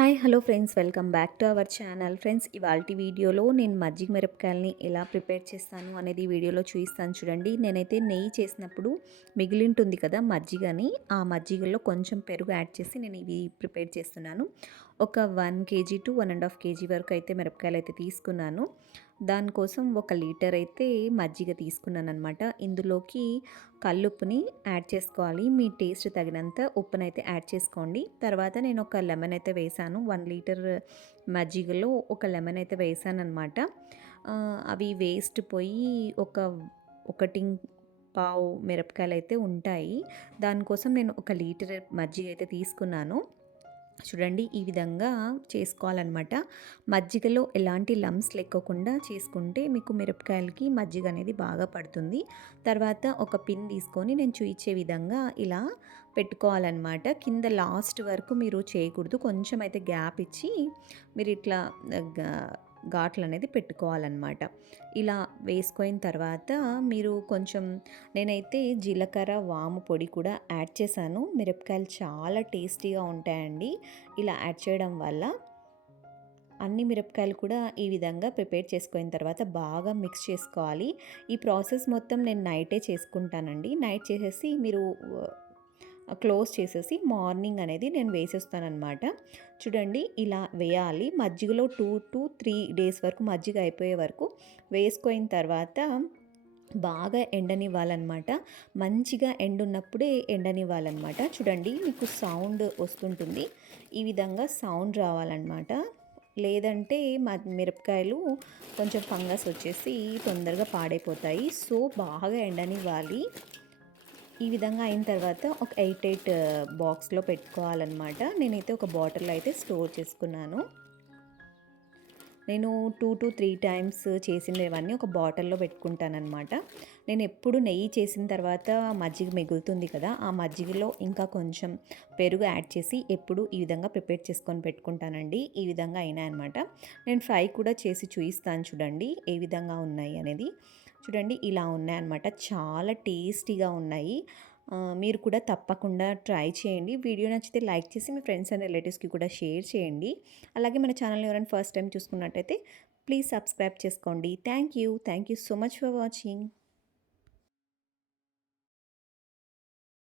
Hi hello friends. Welcome back to our channel. Friends ఇవాళ వీడియోలో నేను మజ్జిగ మిరపకాయలని ఎలా ప్రిపేర్ చేస్తాను అనేది వీడియోలో చూపిస్తాను చూడండి. నేనైతే నెయ్యి చేసినప్పుడు మిగిలింటుంది కదా మజ్జిగని ఆ మజ్జిగలో కొంచెం పెరుగు యాడ్ చేసి నేను ఇవి ప్రిపేర్ చేస్తున్నాను. ఒక one KG to one and half KG వరకు అయితే మిరపకాయలు అయితే తీసుకున్నాను. దానికోసం ఒక లీటర్ అయితే మజ్జిగ తీసుకున్నాను అనమాట ఇందులోకి కల్లుప్పుని యాడ్ చేసుకోవాలి. మీ టేస్ట్ తగినంత ఉప్పునైతే యాడ్ చేసుకోండి. తర్వాత నేను ఒక లెమన్ అయితే వేసాను. వన్ లీటర్ మజ్జిగలో ఒక లెమన్ అయితే వేసాను అనమాట అవి వేస్ట్ పోయి ఒక ఒకటి పావు మిరపకాయలు అయితే ఉంటాయి దానికోసం నేను ఒక లీటర్ మజ్జిగ అయితే తీసుకున్నాను. చూడండి ఈ విధంగా చేసుకోవాలన్నమాట. మజ్జిగలో ఎలాంటి లమ్స్ లెక్కకుండా చేసుకుంటే మీకు మిరపకాయలకి మజ్జిగ అనేది బాగా పడుతుంది. తర్వాత ఒక పిన్ తీసుకొని నేను చూయించే విధంగా ఇలా పెట్టుకోవాలన్నమాట. కింద లాస్ట్ వరకు మీరు చేయకూడదు. కొంచెం అయితే గ్యాప్ ఇచ్చి మీరు ఇట్లా ఘాట్లు అనేది పెట్టుకోవాలన్నమాట. ఇలా వేసుకున్న తర్వాత మీరు కొంచెం నేనైతే జీలకర్ర వాము పొడి కూడా యాడ్ చేశాను. మిరపకాయలు చాలా టేస్టీగా ఉంటాయండి. ఇలా యాడ్ చేయడం వల్ల అన్ని మిరపకాయలు కూడా ఈ విధంగా ప్రిపేర్ చేసుకున్న తర్వాత బాగా మిక్స్ చేసుకోవాలి. ఈ ప్రాసెస్ మొత్తం నేను నైటే చేసుకుంటానండి. నైట్ చేసేసి మీరు క్లోజ్ చేసేసి మార్నింగ్ అనేది నేను వేసేస్తానమాట చూడండి ఇలా వేయాలి. మజ్జిగలో టూ టు త్రీ డేస్ వరకు మజ్జిగ అయిపోయే వరకు వేసుకున్న తర్వాత బాగా ఎండనివ్వాలన్నమాట. మంచిగా ఎండున్నప్పుడే ఎండనివ్వాలన్నమాట. చూడండి మీకు సౌండ్ వస్తుంటుంది. ఈ విధంగా సౌండ్ రావాలన్నమాట. లేదంటే మా మిరపకాయలు కొంచెం ఫంగస్ వచ్చేసి తొందరగా పాడైపోతాయి. సో బాగా ఎండనివ్వాలి. ఈ విధంగా అయిన తర్వాత ఒక ఎయిట్ ఎయిట్ బాక్స్లో పెట్టుకోవాలన్నమాట. నేనైతే ఒక బాటిల్లో అయితే స్టోర్ చేసుకున్నాను. నేను టూ టు త్రీ టైమ్స్ చేసినవన్నీ ఒక బాటిల్లో పెట్టుకుంటానమాట నేను ఎప్పుడు నెయ్యి చేసిన తర్వాత మజ్జిగ మిగులుతుంది కదా ఆ మజ్జిగలో ఇంకా కొంచెం పెరుగు యాడ్ చేసి ఎప్పుడు ఈ విధంగా ప్రిపేర్ చేసుకొని పెట్టుకుంటానండి. ఈ విధంగా అయినా అనమాట నేను ఫ్రై కూడా చేసి చూపిస్తాను చూడండి ఏ విధంగా ఉన్నాయి అనేది. చూడండి ఇలా ఉన్నాయన్నమాట. చాలా టేస్టీగా ఉన్నాయి. మీరు కూడా తప్పకుండా ట్రై చేయండి. వీడియో నచ్చితే లైక్ చేసి మీ ఫ్రెండ్స్ అండ్ రిలేటివ్స్కి కూడా షేర్ చేయండి. అలాగే మన ఛానల్ ఎవరైనా ఫస్ట్ టైం చూసుకున్నట్టయితే ప్లీజ్ సబ్స్క్రైబ్ చేసుకోండి. Thank you. Thank you so much for watching.